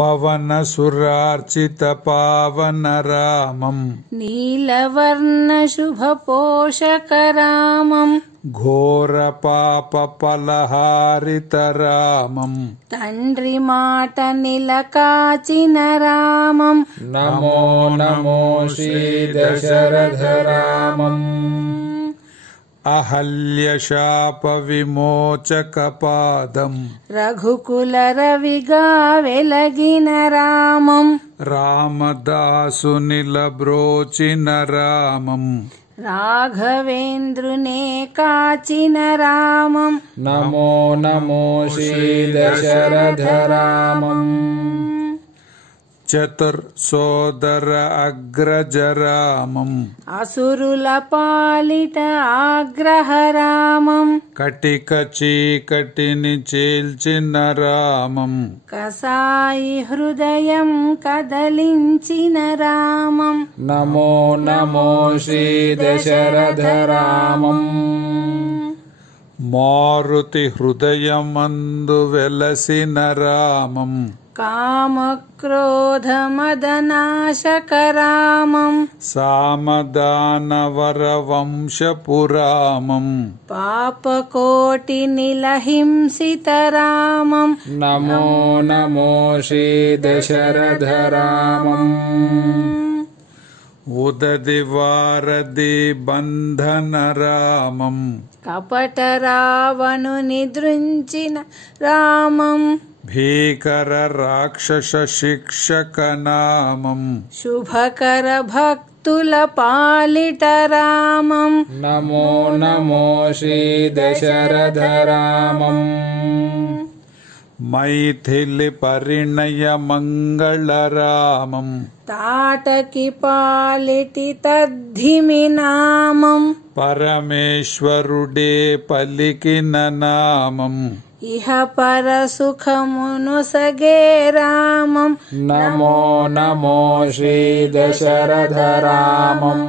పవన సురార్చిత పావన రామం నీలవర్ణ శుభ పోషక రామం ఘోర పాప పలహారిత రామం తండ్రి మాట నిలకాచిన రామం నమో నమో శ్రీ దశరథ రామం అహల్య శాప విమోచక పాదం రఘుకుల రవిగా వెలగిన రామం రామదాసునిల బ్రోచిన రామం రాఘవేంద్రునే కాచిన రామం నమో నమో శ్రీ దశరథ రామం చతుర్సోదర అగ్రజ రామం అసురుల పాలిట ఆగ్రహ రామం కటిక చీకటిని చీల్చిన రామం కసాయి హృదయం కదలించిన రామం నమో నమో శ్రీ దశరథ రామం మారుతి హృదయమందు వెలసిన రామం కామక్రోధ మదనాశక రామం సామదానవర వంశపురామం పాపకోటి నిలహింసిత రామం నమో నమో శ్రీ దశరథ రామం ఉదది వారది బంధన రామం కపట రావణుని దృంచిన రామం భీకర రాక్షస శిక్షక నామం శుభకర భక్తుల పాలిట రామం నమో నమో శ్రీ దశరథ రామం మైథిలి పరిణయ మంగళ రామం తాటకి పాలిటి తద్ధిమి నామం పరమేశ్వరుడే పలికిన నామం ఇహ పర సుఖమును సగే రామం నమో నమో శ్రీ దశరథ రామం